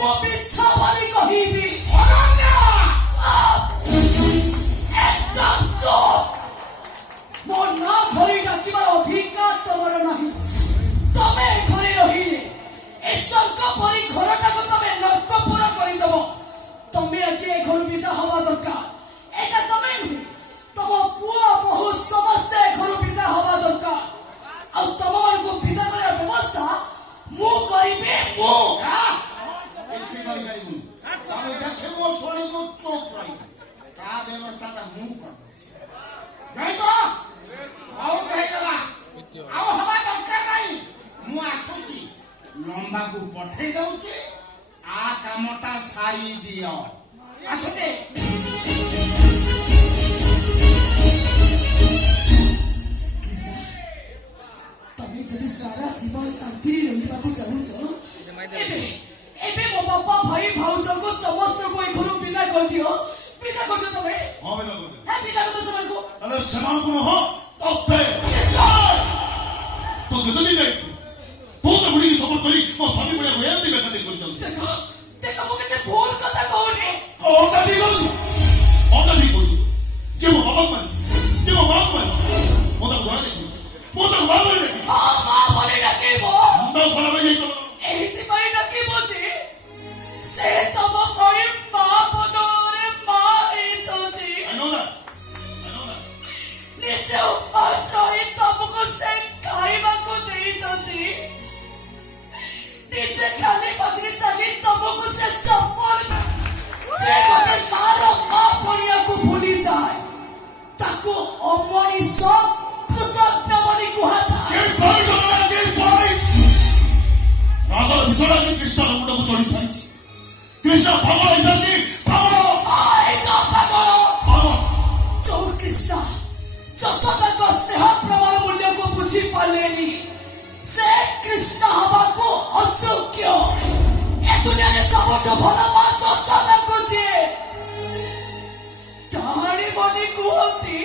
मो बिच्छा वाली कहिबी एकदम चुप मो ना धरी डाकिबार अधिकार तमर नहीं तमे घरे रहिले ए स्वर्ग परी घरटा को तमे नर्कपुर करि दबो तमे आज ए घर विदा हवा दरकार एटा तमे नुहे तम पुआ बहु समस्त घर विदा हवा दरकार आ तम मान को विदा करे व्यवस्था मु करिबे मु एछि करि करि सामे देखे मो सोनी को चोप रही का व्यवस्था ता मु कर जाई तो आओ कहे गला आओ हवा दरकार नहीं मु आसुची लंबा को पठे जाउची आ कामटा सारी दियो आसुची तमे जदि सारा जीवन शांति रहिबा को चाहूछ एबे मो बापा भाई भाउज को समस्त को ए घर विदा कर दियो तमे हां विदा कर दे है विदा कर दो समान को अरे समान को हो तते तो जदली गई तो से बुढ़ी सफर करी मो सभी बड़े होया दी बेका दे कर चल देखो मो के भूल कथा कहने ओटा दी गो जे मो बाबा मान जे मो बाप मान मो तो गोड़ा देखी मो तो गोड़ा देखी हां मां बोले डाके मो ना गोड़ा में तो एति पई डाके मो जे से तम पई मां बदरे मां ए जति I know that निजे उपासई तमको से खाइबा को देई जति निजे खाली बदरी चली तमको से चप्पल से गोटे मारो मां पड़िया को भूली जाए ताको अमनी सब कृतज्ञ बनी कुहा जाए ये भाई राधा विश्वनाथ कृष्ण मुंड को चढ़ी सारी कृष्ण भगवान साची आई जो पागल जो कृष्ण जसोदा को स्नेह प्रमाण मूल्य को बुझी पालेनी से कृष्ण हवा को अयोग्य ए दुनिया रे सबठो भला मा जसोदा को जे कहानी बनी कुहती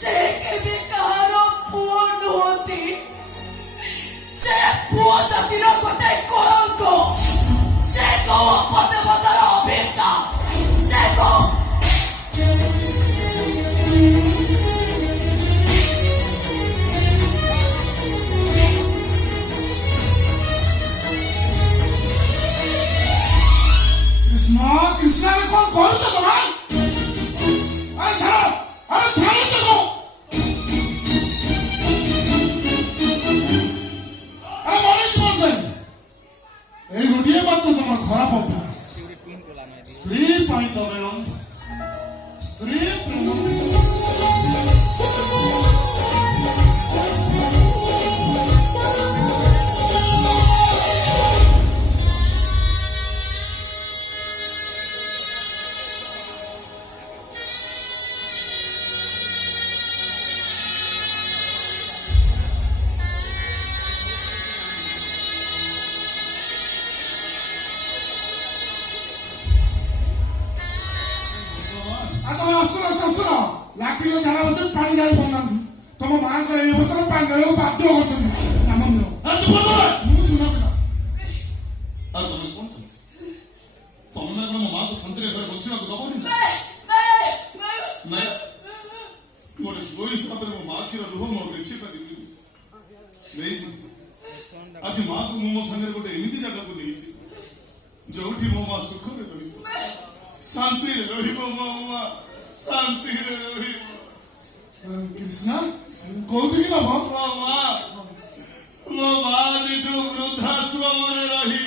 से केबे कहारो पुओ नुहती से पुओ जातिर गोटे कलंक से को पदे बदर अभिशाप से को कृष्णा ने कौन कौन सा तुम्हारा अरे छाड़ो देखो अरे मनीष बोसे एक गोटिए बात तो तुम्हारा खराब अभ्यास स्त्री पाई तो मेरम स्त्री लाठी झाड़ा बस पानी डाली पड़ना तुम माँ को ये अवस्था पानी डालो बाध्य हो नाम सुना अरे तुम कौन तुम मैंने माँ को संतरे घर बच्चे को दबो नहीं मोरे कोई सब में माँ की लुह मोर रिक्शे पर नहीं आज माँ को मो संगे गोटे एमती जगह को नहीं जोठी मो माँ सुख रे रही शांति रे रही मो माँ शांति रे रही कृष्णा कौन ना माँ मो माँ निठु वृद्धाश्रम रे रही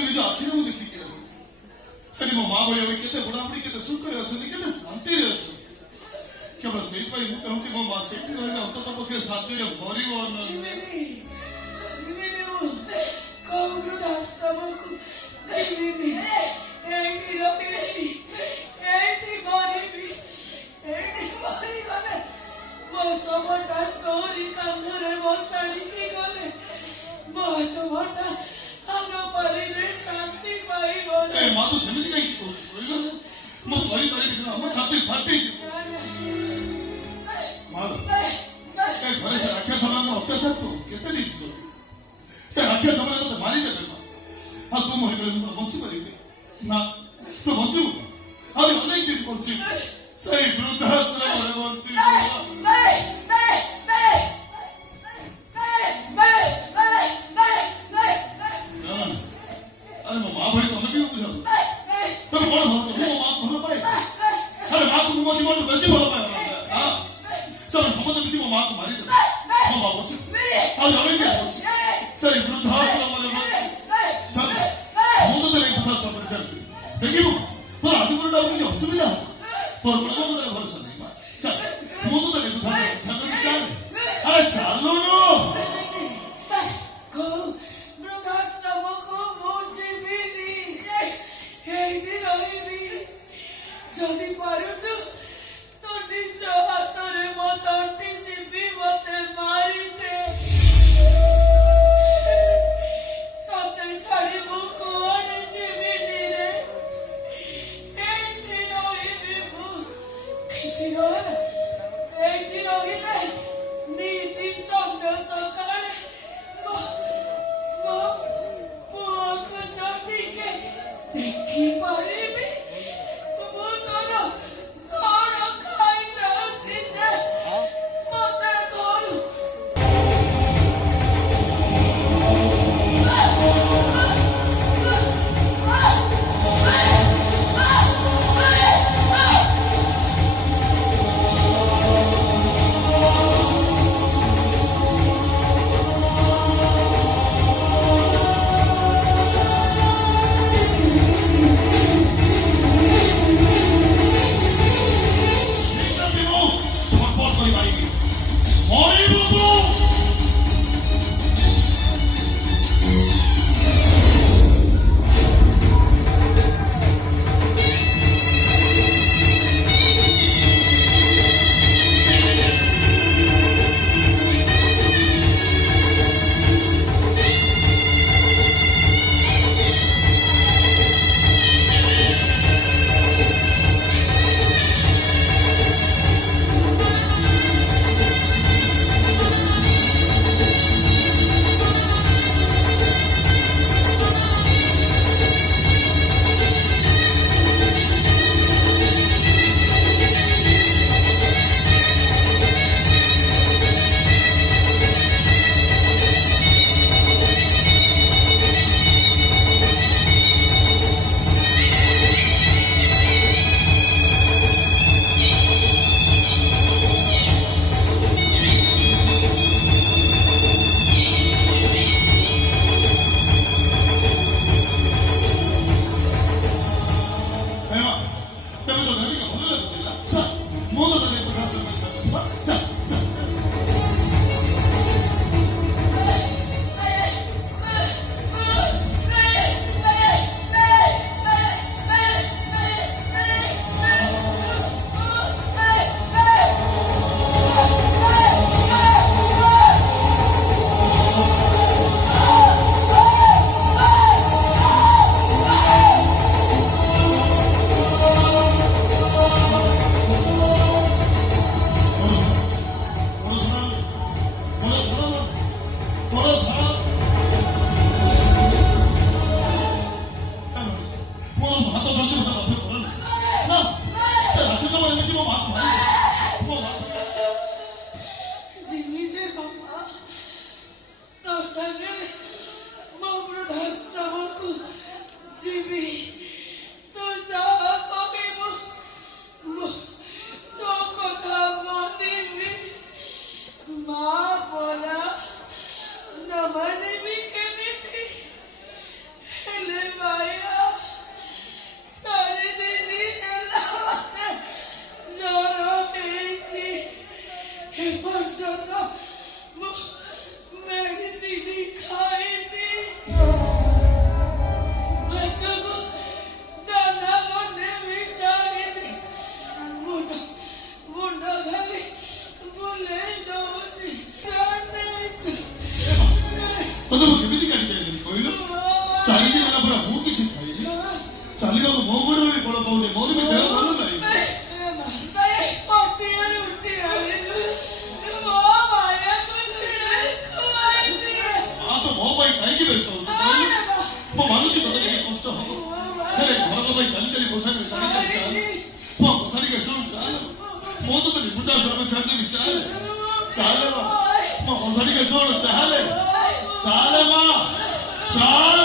ସେଠି ନିଜ ଆଖିରେ ମୁଁ ଦେଖିକି ଆସିଛି ସେଠି ମୋ ମା ଭଳିଆ କେତେ ବୁଢ଼ାବୁଢ଼ୀ କେତେ ସୁଖରେ ଅଛନ୍ତି କେତେ ଶାନ୍ତିରେ ଅଛନ୍ତି କେବଳ ସେଇଥିପାଇଁ ମୁଁ ଚାହୁଁଛି ମୋ ମା ସେଇଠି ରହିଲେ ଅନ୍ତତଃ ପକ୍ଷେ ଶାନ୍ତିରେ ମରିବ ନା ଶାନ୍ତି ପାଇବ ମା ତୁ ସେମିତି କାହିଁକି କହୁଛୁ କହିଲ ମୁଁ ସହିପାରିବି ନା ମୋ ଛାତି ଫାଟିଯିବ ଘରେ ସେ ରାକ୍ଷସ ମାନଙ୍କ ଅତ୍ୟାଚାର ତୁ କେତେ ଦିନ ସେ ରାକ୍ଷସ ମାନେ ତତେ ମାରିଦେବେ ମା ଆଉ ତୁ ମରିଗଲେ ମୁଁ ବଞ୍ଚିପାରିବି ନା ତୁ ବଞ୍ଚିବୁ ଆହୁରି ଅନେକ ଦିନ ବଞ୍ଚିବୁ ସେଇ ବୃଦ୍ଧାଶ୍ରମରେ ବଞ୍ଚିବୁ ଆରେ ମୋ ମା ଭଳି ତମେ ବି ବୁଝାଉ ତମେ କଣ ଭାବୁଛ ମୁଁ ମୋ ମା ଭଲ ପାଏ ଆରେ ମାକୁ ମୁଁ ମୋ ଜୀବନଠୁ ବେଶୀ ଭଲ ପାଏ ସେମାନେ ସମସ୍ତେ ମିଶି ମୋ ମାକୁ ମାରିଦେବେ ମୋ ମା ବଞ୍ଚି ଆଉ ଜଣେ କିଏ ବଞ୍ଚି ସେଇ ବୃଦ୍ଧାଶ୍ରମରେ ଚାଲ ମୁଁ ତ ସେଇ ବୃଦ୍ଧାଶ୍ରମରେ ଚାଲିବି ଦେଖିବୁ ତୋର ଆଜି ପରଟା ଆଉ କିଛି ଅସୁବିଧା ହବ ତୋର କଣ ମୋ କଥାରେ ଭରସା ନାହିଁ ମା ଚାଲ ମୁଁ ତ ସେଇ ବୃଦ୍ଧାଶ୍ରମ ଚାଲ ଆରେ ଚାଲୁନୁ ଯଦି ପାରୁଛୁ ତ ନିଜ ହାତରେ ମୋ ତଣ୍ଟି ଚିପି ମତେ ମାରିଦେ ତତେ ଛାଡି ମୁଁ କୁଆଡେ ଯିବିନି ରେ ଏଇଠି ରହିବି ମୁଁ କିଛି ନହେଲା ଏଇଠି ରହିଲେ ନିତି ସଞ୍ଜ ସକାଳେ ମୋ ପୁଅକୁ ତ ଟିକେ ଦେଖିପାରିବି चालीराव मोगुड़ी बड़ा पाउने मोरी में क्या बोलना नहीं तो मोबाइल कहीं की बेचता हूँ मैं मानुची पता नहीं कष्ट हो मेरे घर का भाई चली चली बोसा कर गाड़ी चली चाल मैं पता नहीं कैसे चाल मैं तो तेरी बुद्धा सर में चढ़ के चाल चाल मैं पता नहीं कैसे चाल चाल माँ चाल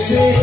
Say,